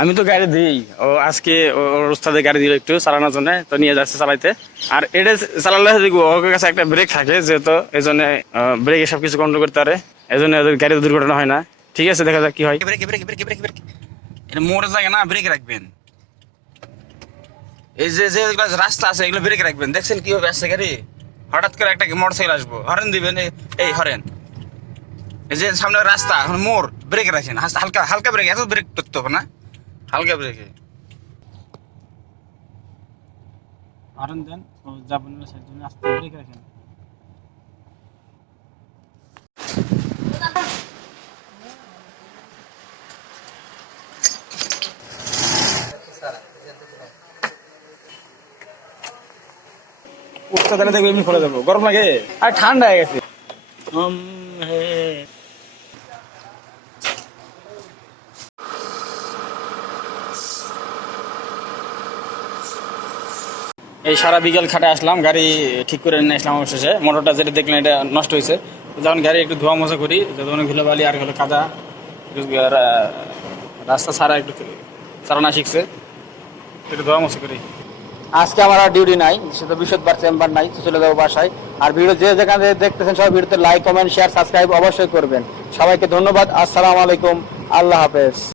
আমি তো গাড়ি দিই। ও আজকে ওর উস্তাদে গাড়ি দিল একটু চালানোর জন্য, তো নিয়ে যাচ্ছে চালাইতে। আর এটা চালালে ওর কাছে একটা ব্রেক থাকে যেহেতু এই জন্য ব্রেক সব কিছু কন্ট্রোল করতে পারে। এই জন্য গাড়িতে দুর্ঘটনা হয় না। ঠিক আছে, দেখা যাক কি হয়। মোড়ে জায়গা না ব্রেক রাখবেন। এই যে যে রাস্তা আছে, এগুলো ব্রেক রাখবেন। দেখছেন কীভাবে আসছে গাড়ি? হঠাৎ করে একটা মোটরসাইকেল আসব। হরেন দিবেন, এই- হরেন। এই যে সামনে রাস্তা মোড় ব্রেক রাখেন। হালকা হালকা ব্রেক এত ব্রেক করতে হবে না। হালকা ব্রেকে হরেন দেন ও যাবেন আস্তে ব্রেক রাখেন। উঠতে তাহলে দেখব এমনি ফলে যাব। গরম লাগে? আর ঠান্ডা হয়ে গেছে। এই সারা বিকেল খাটে আসলাম, গাড়ি ঠিক করে নিয়ে আসলাম অবশেষে। মোটরটা যেটা দেখলেন এটা নষ্ট হয়েছে। যখন গাড়ি একটু ধোয়া মোছা করি যখন ধুলো বালি আর হলো কাদা রাস্তা ছাড়া একটু চালানা শিখছে, একটু ধোয়া মোছা করি। আজকে আমার আর ডিউটি নাই সেটা বৃহস্পতিবার চেম্বার নাই চলে যাব বাসায়। আর ভিডিও যে যেখানে দেখতেছেন সবাই ভিডিওতে লাইক কমেন্ট শেয়ার সাবস্ক্রাইব অবশ্যই করবেন। সবাইকে ধন্যবাদ, আসসালামু আলাইকুম, আল্লাহ হাফেজ।